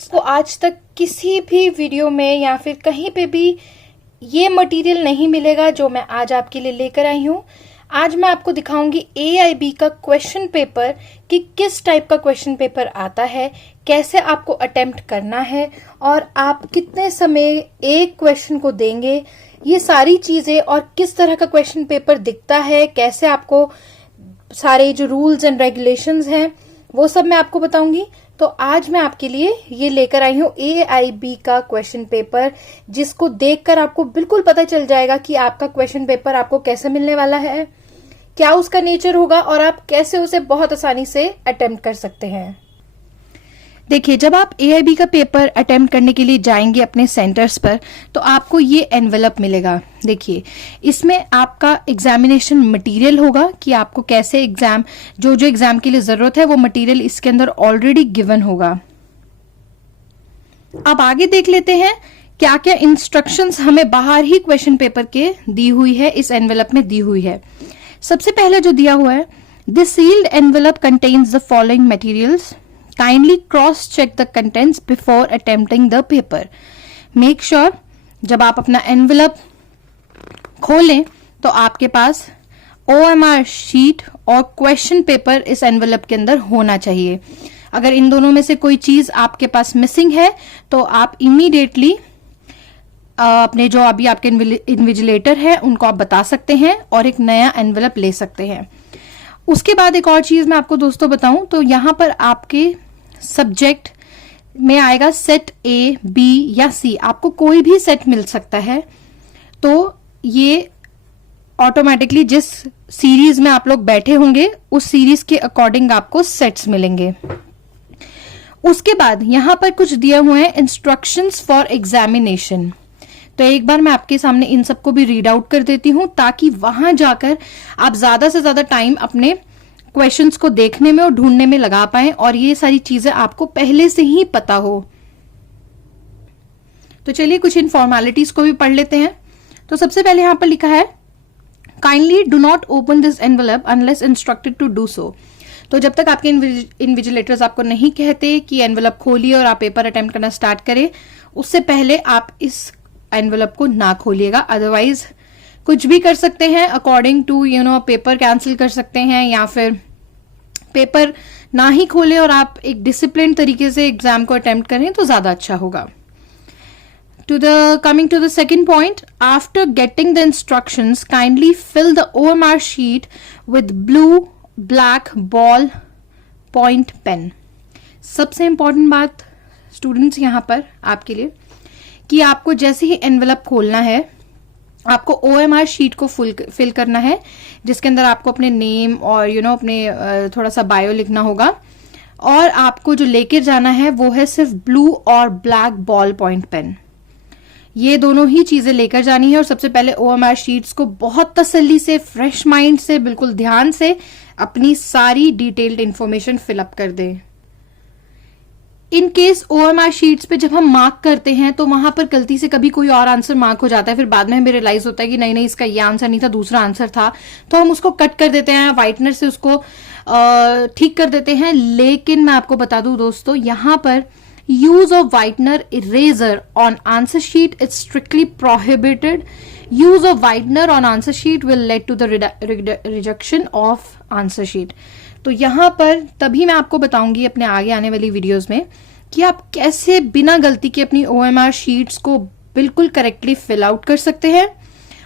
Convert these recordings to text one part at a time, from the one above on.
Students को आज तक किसी भी वीडियो में या फिर कहीं पे भी ये मटेरियल नहीं मिलेगा जो मैं आज आपके लिए लेकर आई हूँ। आज मैं आपको दिखाऊंगी AIB का क्वेश्चन पेपर कि किस टाइप का क्वेश्चन पेपर आता है, कैसे आपको अटेम्प्ट करना है और आप कितने समय एक क्वेश्चन को देंगे, ये सारी चीजें और किस तरह का क्वेश्चन पेपर दिखता है, कैसे आपको सारे जो रूल्स एंड रेगुलेशंस हैं वो सब मैं आपको बताऊंगी। तो आज मैं आपके लिए ये लेकर आई हूँ AIB का क्वेश्चन पेपर, जिसको देखकर आपको बिल्कुल पता चल जाएगा कि आपका क्वेश्चन पेपर आपको कैसे मिलने वाला है, क्या उसका नेचर होगा और आप कैसे उसे बहुत आसानी से अटेम्प्ट कर सकते हैं। देखिए, जब आप AIB का पेपर अटेम्प्ट करने के लिए जाएंगे अपने सेंटर्स पर तो आपको ये एनवेलप मिलेगा। देखिए, इसमें आपका एग्जामिनेशन मटेरियल होगा कि आपको कैसे एग्जाम, जो जो एग्जाम के लिए जरूरत है वो मटेरियल इसके अंदर ऑलरेडी गिवन होगा। अब आगे देख लेते हैं क्या क्या इंस्ट्रक्शंस हमें बाहर ही क्वेश्चन पेपर के दी हुई है, इस एनवेलप में दी हुई है। सबसे पहले जो दिया हुआ है, this sealed envelope contains the following materials, kindly cross check the contents before attempting the paper. Make sure जब आप अपना एनवेलप खोलें तो आपके पास OMR शीट और क्वेश्चन पेपर इस एनवेलप के अंदर होना चाहिए। अगर इन दोनों में से कोई चीज आपके पास मिसिंग है तो आप इमीडिएटली अपने जो अभी आपके इन्विजिलेटर है उनको आप बता सकते हैं और एक नया एनवेलप ले सकते हैं। उसके बाद एक और चीज मैं आपको दोस्तों बताऊं तो यहाँ पर आपके सब्जेक्ट में आएगा सेट A, B या C, आपको कोई भी सेट मिल सकता है। तो ये ऑटोमेटिकली जिस सीरीज में आप लोग बैठे होंगे उस सीरीज के अकॉर्डिंग आपको सेट्स मिलेंगे। उसके बाद यहाँ पर कुछ दिए हुए हैं इंस्ट्रक्शंस फॉर एग्जामिनेशन। तो एक बार मैं आपके सामने इन सबको भी रीड आउट कर देती हूं ताकि वहां जाकर आप ज्यादा से ज्यादा टाइम अपने क्वेश्चंस को देखने में और ढूंढने में लगा पाएं और ये सारी चीजें आपको पहले से ही पता हो। तो चलिए कुछ इन फॉर्मेलिटीज को भी पढ़ लेते हैं। तो सबसे पहले यहां पर लिखा है, kindly do not open this envelope unless instructed to do so. तो जब तक आपके इन्विजिलेटर्स आपको नहीं कहते कि एनवेलप खोलिए और आप पेपर अटेम्प्ट करना स्टार्ट करें, उससे पहले आप इस एनवेलप को ना खोलिएगा। अदरवाइज कुछ भी कर सकते हैं अकॉर्डिंग टू पेपर कैंसिल कर सकते हैं या फिर पेपर ना ही खोले और आप एक डिसिप्लिन तरीके से एग्जाम को अटेम्प्ट करें तो ज्यादा अच्छा होगा। Coming to the second point, after getting the instructions, kindly fill the OMR sheet with blue black ball point pen. सबसे इंपॉर्टेंट बात स्टूडेंट्स यहाँ पर आपके लिए कि आपको जैसे ही एनवेलप खोलना है आपको OMR शीट को फिल करना है, जिसके अंदर आपको अपने नेम और अपने थोड़ा सा बायो लिखना होगा और आपको जो लेकर जाना है वो है सिर्फ ब्लू और ब्लैक बॉल पॉइंट पेन। ये दोनों ही चीजें लेकर जानी है और सबसे पहले OMR शीट्स को बहुत तसल्ली से, फ्रेश माइंड से, बिल्कुल ध्यान से अपनी सारी डिटेल्ड इंफॉर्मेशन फिलअप कर दें। इन केस OMR शीट्स पे जब हम मार्क करते हैं तो वहां पर गलती से कभी कोई और आंसर मार्क हो जाता है, फिर बाद में हमें रियलाइज होता है कि नहीं इसका ये आंसर नहीं था, दूसरा आंसर था, तो हम उसको कट कर देते हैं, व्हाइटनर से उसको ठीक कर देते हैं। लेकिन मैं आपको बता दूं दोस्तों, यहाँ पर use of whitener eraser on answer sheet is strictly prohibited. Use of whitener on answer sheet will lead to the rejection of answer sheet. तो यहां पर तभी मैं आपको बताऊंगी अपने आगे आने वाली वीडियोस में कि आप कैसे बिना गलती के अपनी OMR शीट्स को बिल्कुल करेक्टली फिल आउट कर सकते हैं।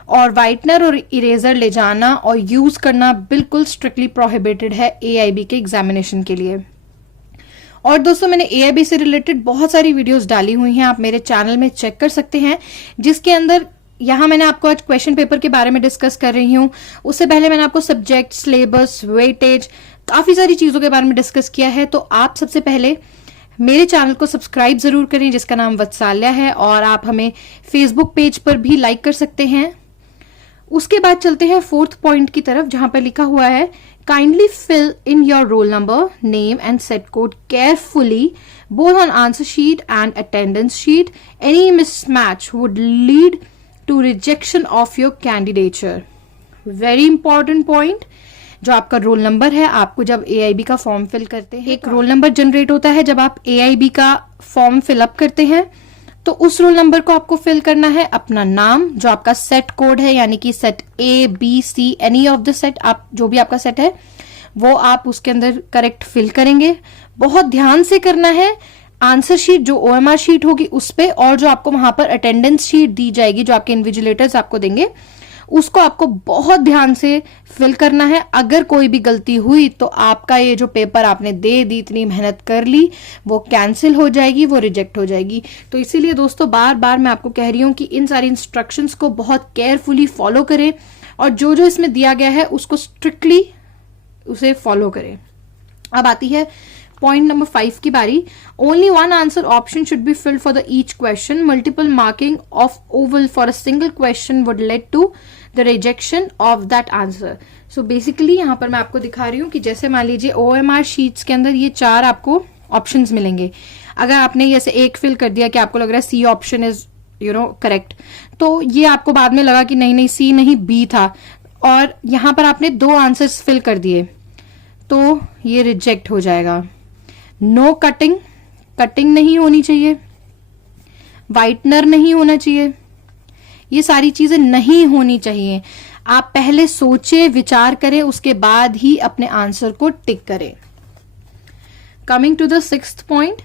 और व्हाइटनर और इरेजर ले जाना और यूज करना बिल्कुल स्ट्रिक्टली प्रोहिबिटेड है AIB के एग्जामिनेशन के लिए। और दोस्तों, मैंने AIB से रिलेटेड बहुत सारी वीडियोस डाली हुई हैं, आप मेरे चैनल में चेक कर सकते हैं, जिसके अंदर यहाँ मैंने आपको आज क्वेश्चन पेपर के बारे में डिस्कस कर रही हूँ। उससे पहले मैंने आपको सब्जेक्ट, सिलेबस, वेटेज, काफी सारी चीजों के बारे में डिस्कस किया है। तो आप सबसे पहले मेरे चैनल को सब्सक्राइब जरूर करें, जिसका नाम वत्साल्या है, और आप हमें फेसबुक पेज पर भी लाइक कर सकते हैं। उसके बाद चलते हैं फोर्थ पॉइंट की तरफ, जहां पर लिखा हुआ है, kindly fill in your roll number, name and set code carefully both on answer sheet and attendance sheet. Any mismatch would lead to rejection of your candidature. Very important point. जो आपका roll number है, आपको जब AIB का form fill करते हैं एक roll number generate होता है। जब आप AIB का फॉर्म फिलअप करते हैं तो उस रोल नंबर को आपको फिल करना है, अपना नाम, जो आपका सेट कोड है यानी कि set ABC, any of the set, आप जो भी आपका सेट है वो आप उसके अंदर करेक्ट फिल करेंगे। बहुत ध्यान से करना है। आंसर शीट जो OMR शीट होगी उस पे, और जो आपको वहां पर अटेंडेंस शीट दी जाएगी जो आपके इन्विजिलेटर्स आपको देंगे, उसको आपको बहुत ध्यान से फिल करना है। अगर कोई भी गलती हुई तो आपका ये जो पेपर आपने दे दी, इतनी मेहनत कर ली, वो कैंसिल हो जाएगी, वो रिजेक्ट हो जाएगी। तो इसीलिए दोस्तों बार बार मैं आपको कह रही हूं कि इन सारी इंस्ट्रक्शंस को बहुत केयरफुली फॉलो करें और जो जो इसमें दिया गया है उसको स्ट्रिक्टली उसे फॉलो करें। अब आती है पॉइंट नंबर 5 की बारी। Only one answer option should be filled for the each question. Multiple marking of oval for a single question would lead to the rejection of that answer. So basically यहां पर मैं आपको दिखा रही हूं कि जैसे मान लीजिए OMR शीट्स के अंदर ये 4 आपको ऑप्शंस मिलेंगे। अगर आपने जैसे एक फिल कर दिया कि आपको लग रहा है C ऑप्शन इज करेक्ट, तो ये आपको बाद में लगा कि नहीं C नहीं B था, और यहां पर आपने 2 आंसर्स फिल कर दिए, तो ये रिजेक्ट हो जाएगा। नो कटिंग, कटिंग नहीं होनी चाहिए, वाइटनर नहीं होना चाहिए, ये सारी चीजें नहीं होनी चाहिए। आप पहले सोचे विचार करें, उसके बाद ही अपने आंसर को टिक करें। Coming to the 6th point,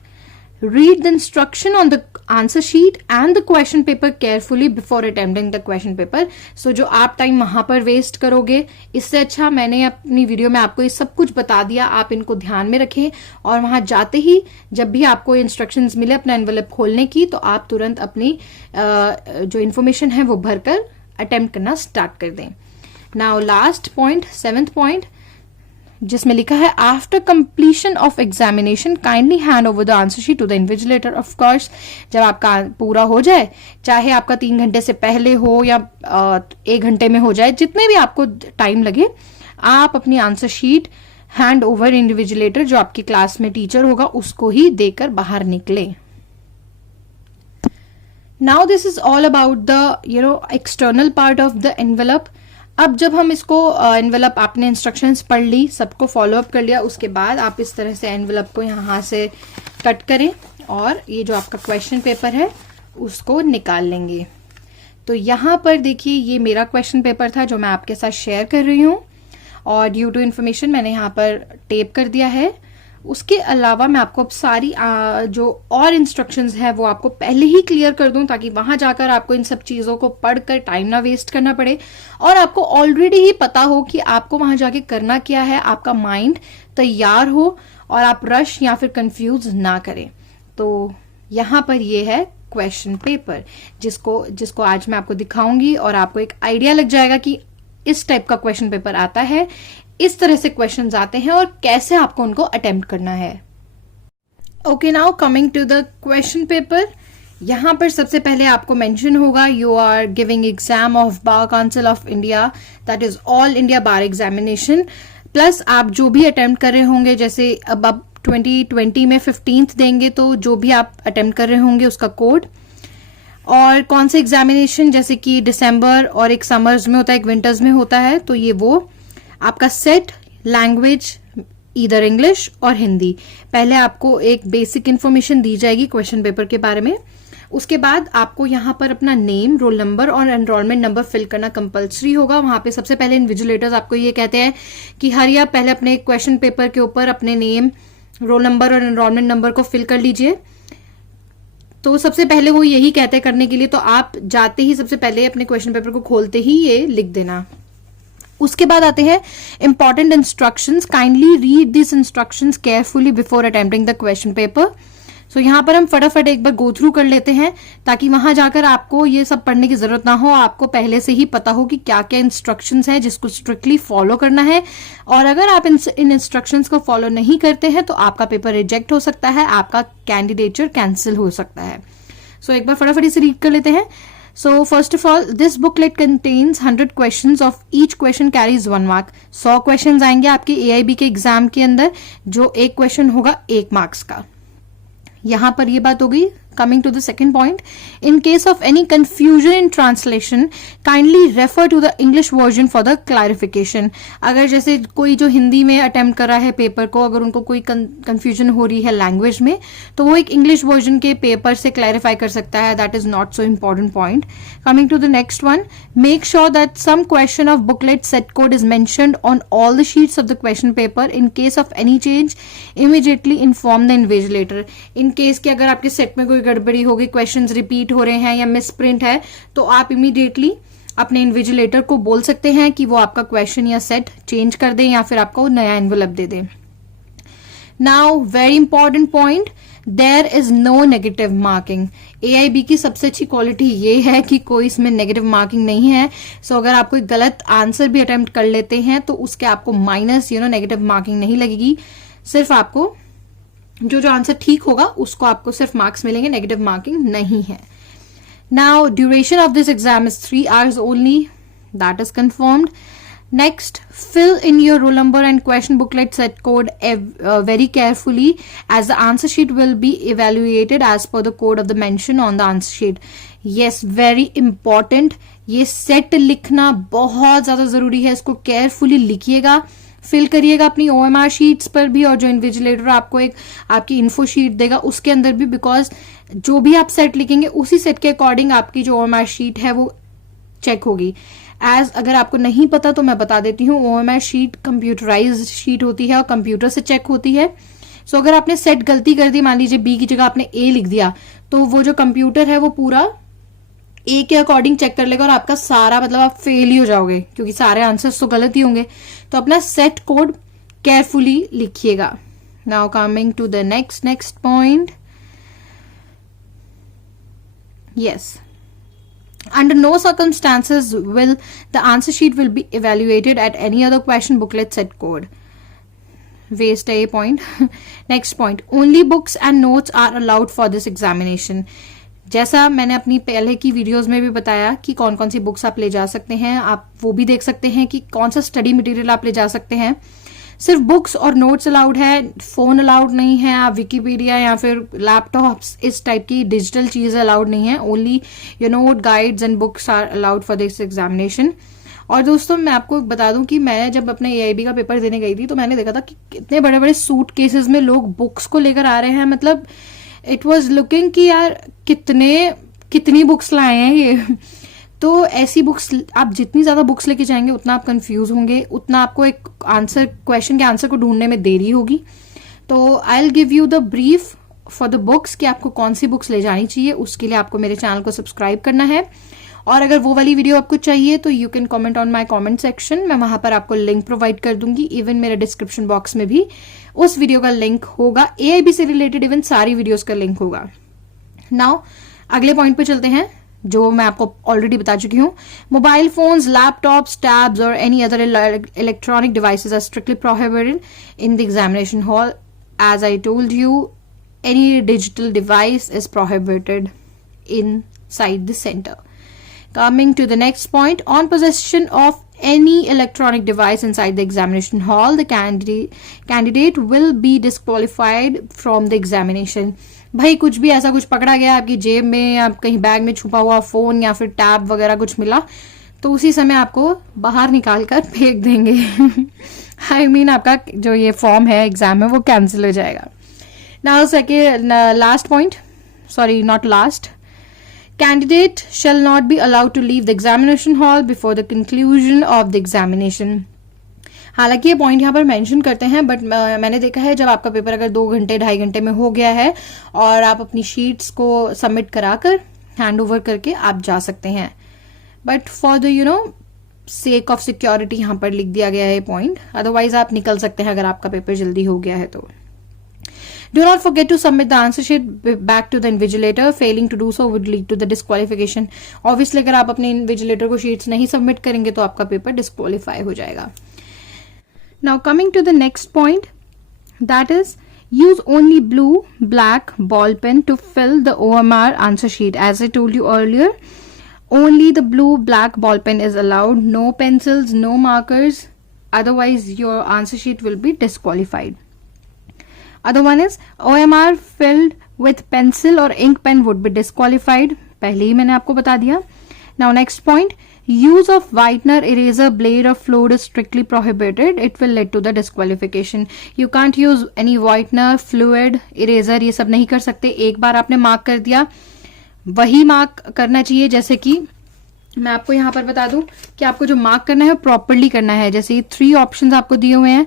read the instruction on the answer sheet and the question paper carefully before attempting the question paper. So जो आप टाइम वहां पर वेस्ट करोगे, इससे अच्छा मैंने अपनी वीडियो में आपको ये सब कुछ बता दिया, आप इनको ध्यान में रखें और वहां जाते ही जब भी आपको इंस्ट्रक्शंस मिले अपना एनवेलप खोलने की, तो आप तुरंत अपनी जो इन्फॉर्मेशन है वो भरकर अटेम्प्ट करना स्टार्ट कर दें। Now last point, 7th point, जिसमें लिखा है after completion of examination kindly hand over the answer sheet to the invigilator. Of course जब आपका पूरा हो जाए, चाहे आपका 3 घंटे से पहले हो या 1 घंटे में हो जाए, जितने भी आपको टाइम लगे, आप अपनी answer sheet hand over invigilator, जो आपकी क्लास में टीचर होगा, उसको ही देकर बाहर निकले। Now this is all about the external part of the envelope. अब जब हम इसको एनवेलप, आपने इंस्ट्रक्शंस पढ़ ली, सबको फॉलो अप कर लिया, उसके बाद आप इस तरह से एनवेलप को यहाँ से कट करें और ये जो आपका क्वेश्चन पेपर है उसको निकाल लेंगे। तो यहाँ पर देखिए ये मेरा क्वेश्चन पेपर था जो मैं आपके साथ शेयर कर रही हूँ, और ड्यू टू इन्फॉर्मेशन मैंने यहाँ पर टेप कर दिया है। उसके अलावा मैं आपको अब सारी जो और इंस्ट्रक्शंस है वो आपको पहले ही क्लियर कर दूं, ताकि वहां जाकर आपको इन सब चीजों को पढ़कर टाइम ना वेस्ट करना पड़े और आपको ऑलरेडी ही पता हो कि आपको वहां जाके करना क्या है, आपका माइंड तैयार हो और आप रश या फिर कंफ्यूज ना करें। तो यहाँ पर ये है क्वेश्चन पेपर, जिसको आज मैं आपको दिखाऊंगी और आपको एक आइडिया लग जाएगा कि इस टाइप का क्वेश्चन पेपर आता है, इस तरह से क्वेश्चंस आते हैं और कैसे आपको उनको अटेम्प्ट करना है। Okay, now coming to the question paper. यहां पर सबसे पहले आपको मेंशन होगा you are giving exam of bar council of India, that is all India bar examination, plus आप जो भी अटेम्प्ट कर रहे होंगे, जैसे अब 2020 में 15th देंगे, तो जो भी आप अटेम्प्ट कर रहे होंगे उसका कोड, और कौन से एग्जामिनेशन, जैसे कि दिसंबर और एक समर्स में होता है, एक विंटर्स में होता है, तो ये वो आपका सेट, लैंग्वेज इधर इंग्लिश और हिंदी। पहले आपको एक बेसिक इन्फॉर्मेशन दी जाएगी क्वेश्चन पेपर के बारे में, उसके बाद आपको यहाँ पर अपना नेम, रोल नंबर और एनरोलमेंट नंबर फिल करना कंपलसरी होगा। वहां पे सबसे पहले इन्विजिलेटर्स आपको ये कहते हैं कि हरिया पहले अपने क्वेश्चन पेपर के ऊपर अपने नेम, रोल नंबर और एनरोलमेंट नंबर को फिल कर लीजिए। तो सबसे पहले वो यही कहते हैं करने के लिए, तो आप जाते ही सबसे पहले अपने क्वेश्चन पेपर को खोलते ही ये लिख देना। उसके बाद आते हैं important instructions. Kindly read this instructions carefully before attempting the question paper. So यहाँ पर हम फटाफट एक बार गो थ्रू कर लेते हैं, ताकि वहां जाकर आपको ये सब पढ़ने की जरूरत ना हो, आपको पहले से ही पता हो कि क्या क्या इंस्ट्रक्शंस हैं जिसको स्ट्रिक्टली फॉलो करना है। और अगर आप इन इंस्ट्रक्शंस को फॉलो नहीं करते हैं तो आपका पेपर रिजेक्ट हो सकता है, आपका कैंडिडेचर कैंसिल हो सकता है। सो एक बार फटाफट इसे रीड कर लेते हैं। So first of all, this booklet contains 100 questions. Of each question carries 1 mark. 100 questions आएंगे आपके AIB के एग्जाम के अंदर, जो एक क्वेश्चन होगा 1 मार्क्स का। यहां पर ये बात हो गई Coming to the second point, in case of any confusion in translation, kindly refer to the English version for the clarification. अगर जैसे कोई जो हिंदी में अटेम्प्ट कर रहा है पेपर को, अगर उनको कोई कंफ्यूजन हो रही है लैंग्वेज में, तो वो एक इंग्लिश वर्जन के पेपर से क्लैरिफाई कर सकता है. That is not so important point. Coming to the next one, make sure that some question of booklet set code is mentioned on all the sheets of the question paper. In case of any change immediately inform the invigilator. In case कि अगर आपके set में कोई गड़बड़ी होगी, questions repeat हो रहे हैं या मिस प्रिंट है, तो आप इमीडिएटली अपने इन्विजिलेटर को बोल सकते हैं कि वो आपका क्वेश्चन या सेट चेंज कर दे या फिर आपको नया एनवेलप दे दे. Now very important point, there is no negative marking. AIB की सबसे अच्छी क्वालिटी ये है कि कोई इसमें नेगेटिव मार्किंग नहीं है. सो अगर आप कोई गलत आंसर भी अटेम्प्ट कर लेते हैं तो उसके आपको माइनस नेगेटिव मार्किंग नहीं लगेगी. सिर्फ आपको जो आंसर ठीक होगा उसको आपको सिर्फ मार्क्स मिलेंगे, नेगेटिव मार्किंग नहीं है. Now duration of this exam is 3 hours only. That is confirmed. Next, fill in your roll number and question booklet set code very carefully, as the answer sheet will be evaluated as per the code of the mention on the answer sheet. Yes, very important. ये set लिखना बहुत ज्यादा जरूरी है. इसको carefully लिखिएगा, fill करिएगा अपनी OMR शीट्स पर भी, और जो इन्विजिलेटर आपको एक आपकी इन्फो शीट देगा उसके अंदर भी, बिकॉज जो भी आप सेट लिखेंगे उसी सेट के अकॉर्डिंग आपकी जो OMR शीट है वो चेक होगी. अगर आपको नहीं पता तो मैं बता देती हूँ, OMR शीट कंप्यूटराइज्ड शीट होती है और कंप्यूटर से चेक होती है. सो अगर आपने सेट गलती कर दी, मान लीजिए B की जगह आपने A लिख दिया, तो वो जो कंप्यूटर है वो पूरा A के अकॉर्डिंग चेक कर लेगा और आपका सारा मतलब आप फेल ही हो जाओगे, क्योंकि सारे आंसर्स तो गलत ही होंगे. तो अपना सेट कोड केयरफुली लिखिएगा. Now coming to the next point. Yes, under no circumstances will the answer sheet will be evaluated at any other question booklet set code. Waste a point. Next point, only books and notes are allowed for this examination. जैसा मैंने अपनी पहले की videos में भी बताया कि कौन कौन सी बुक्स आप ले जा सकते हैं, आप वो भी देख सकते हैं कि कौन सा स्टडी मटेरियल आप ले जा सकते हैं. सिर्फ बुक्स और नोट्स अलाउड है, फोन अलाउड नहीं है. आप विकीपीडिया या फिर लैपटॉप्स इस टाइप की डिजिटल चीजें अलाउड नहीं है. Only note guides and books are allowed for this examination. और दोस्तों मैं आपको बता दूं कि मैं जब अपने AIB का पेपर देने गई थी तो मैंने देखा था कि कितने बड़े बड़े सूट केसेस में लोग बुक्स को लेकर आ रहे हैं. मतलब इट वॉज लुकिंग कि यार कितनी बुक्स लाए हैं ये. तो ऐसी बुक्स, आप जितनी ज्यादा बुक्स लेके जाएंगे उतना आप कंफ्यूज होंगे, उतना आपको एक क्वेश्चन के आंसर को ढूंढने में देरी होगी. तो I will give you the brief for the books कि आपको कौन सी बुक्स ले जानी चाहिए. उसके लिए आपको मेरे चैनल को सब्सक्राइब करना है, और अगर वो वाली वीडियो आपको चाहिए तो you can comment on my comment section. मैं वहां पर आपको लिंक प्रोवाइड कर दूंगी. इवन मेरे डिस्क्रिप्शन बॉक्स में भी उस वीडियो का लिंक होगा. AIB से रिलेटेड इवन सारी वीडियोस का लिंक होगा. नाउ अगले पॉइंट पे चलते हैं जो मैं आपको ऑलरेडी बता चुकी हूँ. मोबाइल फोन्स, लैपटॉप्स, टैब्स और any other electronic devices are strictly prohibited in the examination hall. As I told you, any digital device is prohibited inside the center. Coming to the next point, on possession of any electronic device inside the examination hall, the candidate will be disqualified from the examination. भाई कुछ भी ऐसा कुछ पकड़ा गया आपकी जेब में या कहीं बैग में छुपा हुआ फोन या फिर टैब वगैरह कुछ मिला तो उसी समय आपको बाहर निकाल कर फेंक देंगे. I mean, आपका जो ये फॉर्म है एग्जाम में वो कैंसिल हो जाएगा. Now, last point. Sorry, not last. Candidate shall not be allowed to leave the examination hall before the conclusion of the examination. हालांकि ये पॉइंट यहाँ पर मेंशन करते हैं, बट मैंने देखा है जब आपका पेपर अगर 2 घंटे 2.5 घंटे में हो गया है और आप अपनी शीट्स को सबमिट कराकर हैंड ओवर करके आप जा सकते हैं. But for the sake of security यहाँ पर लिख दिया गया है पॉइंट. अदरवाइज आप निकल सकते हैं अगर आपका पेपर जल्दी हो गया है तो. Do not forget to submit the answer sheet back to the invigilator. Failing to do so would lead to the disqualification. Obviously, अगर आप अपने invigilator को sheets नहीं submit करेंगे तो आपका पेपर disqualify हो जाएगा. Now coming to the next point, that is use only blue, black ball pen to fill the OMR answer sheet. As I told you earlier, only the blue, black ball pen is allowed. No pencils, no markers. Otherwise, your answer sheet will be disqualified. Other one is OMR filled with pencil or ink pen would be disqualified. पहले ही मैंने आपको बता दिया. Now next point, use of whitener, eraser, blade or fluid is strictly prohibited. It will lead to the disqualification. You can't use any whitener, fluid, eraser, ये सब नहीं कर सकते. एक बार आपने मार्क कर दिया, वही मार्क करना चाहिए. जैसे कि मैं आपको यहाँ पर बता दूं कि आपको जो मार्क करना है प्रॉपरली करना है. जैसे ये 3 ऑप्शंस आपको दिए हुए हैं,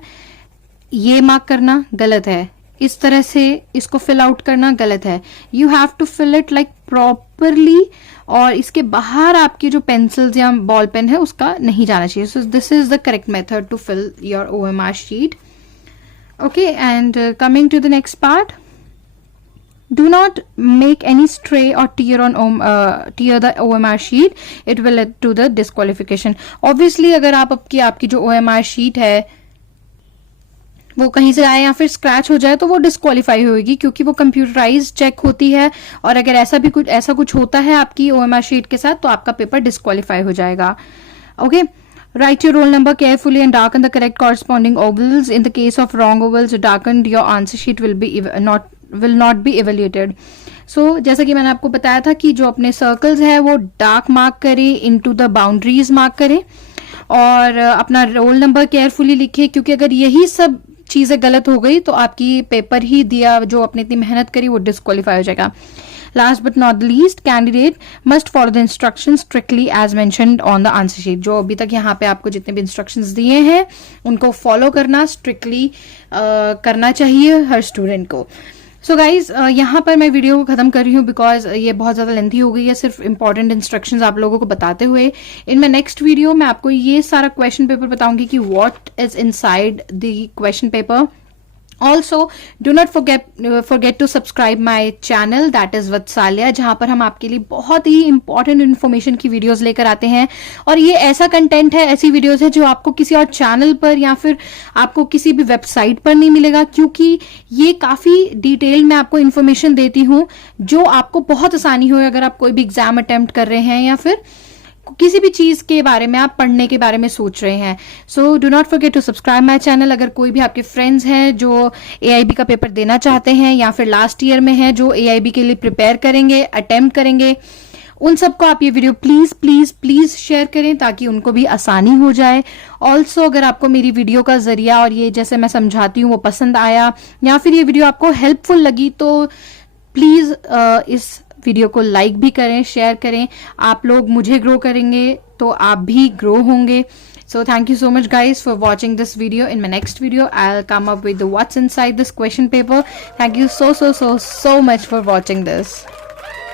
ये मार्क करना गलत है, इस तरह से इसको फिल आउट करना गलत है. You have to fill it like properly, और इसके बाहर आपकी जो पेंसिल्स या बॉल पेन है उसका नहीं जाना चाहिए. So this is the correct method to fill your OMR sheet. Okay, and coming to the next part, do not make any stray or tear the OMR sheet. It will lead to the disqualification. Obviously अगर आपकी जो OMR sheet है वो कहीं से आए या फिर स्क्रैच हो जाए तो वो डिस्क्वालीफाई होगी, क्योंकि वो कंप्यूटराइज चेक होती है. और अगर ऐसा कुछ होता है आपकी OMR शीट के साथ तो आपका पेपर डिस्क्वालीफाई हो जाएगा. Okay, write your roll number carefully and darken the correct corresponding ovals. In the case of wrong ovals darkened, your answer sheet will not be evaluated. So जैसा कि मैंने आपको बताया था कि जो अपने सर्कल्स है वो डार्क मार्क करे, इनटू द बाउंड्रीज मार्क करे, और अपना रोल नंबर केयरफुली लिखे, क्योंकि अगर यही सब चीजें गलत हो गई तो आपकी पेपर ही दिया जो आपने इतनी मेहनत करी वो डिस्क्वालीफाई हो जाएगा. Last but not least, candidate must follow the instructions strictly as mentioned on the answer sheet. जो अभी तक यहाँ पे आपको जितने भी instructions दिए हैं उनको follow करना strictly करना चाहिए हर स्टूडेंट को. सो गाइज यहाँ पर मैं वीडियो को खत्म कर रही हूँ बिकॉज ये बहुत ज़्यादा लेंथी हो गई है सिर्फ इंपॉर्टेंट इंस्ट्रक्शंस आप लोगों को बताते हुए. इन माई नेक्स्ट वीडियो मैं आपको ये सारा क्वेश्चन पेपर बताऊंगी कि what is inside the question paper. Also, do not forget to subscribe my channel, that is Vatsalya, जहां पर हम आपके लिए बहुत ही इंपॉर्टेंट इन्फॉर्मेशन की वीडियोस लेकर आते हैं. और ये ऐसा कंटेंट है, ऐसी वीडियोस है जो आपको किसी और चैनल पर या फिर आपको किसी भी वेबसाइट पर नहीं मिलेगा, क्योंकि ये काफी डिटेल में आपको इन्फॉर्मेशन देती हूँ जो आपको बहुत आसानी हो अगर आप कोई भी एग्जाम अटेम्प्ट कर रहे हैं या फिर किसी भी चीज के बारे में आप पढ़ने के बारे में सोच रहे हैं. So do not forget to subscribe my channel. अगर कोई भी आपके फ्रेंड्स हैं जो AIB का पेपर देना चाहते हैं या फिर लास्ट ईयर में हैं जो AIB के लिए प्रिपेयर करेंगे, अटेम्प्ट करेंगे, उन सबको आप ये video please please please share करें ताकि उनको भी आसानी हो जाए. ऑल्सो अगर आपको मेरी वीडियो का जरिया और ये जैसे मैं समझाती हूँ वो पसंद आया या फिर ये वीडियो आपको हेल्पफुल लगी तो प्लीज इस वीडियो को लाइक भी करें, शेयर करें. आप लोग मुझे ग्रो करेंगे तो आप भी ग्रो होंगे. So thank you so much guys for watching this video. In my next video I'll come up with what's inside this question paper. Thank you so much for watching this.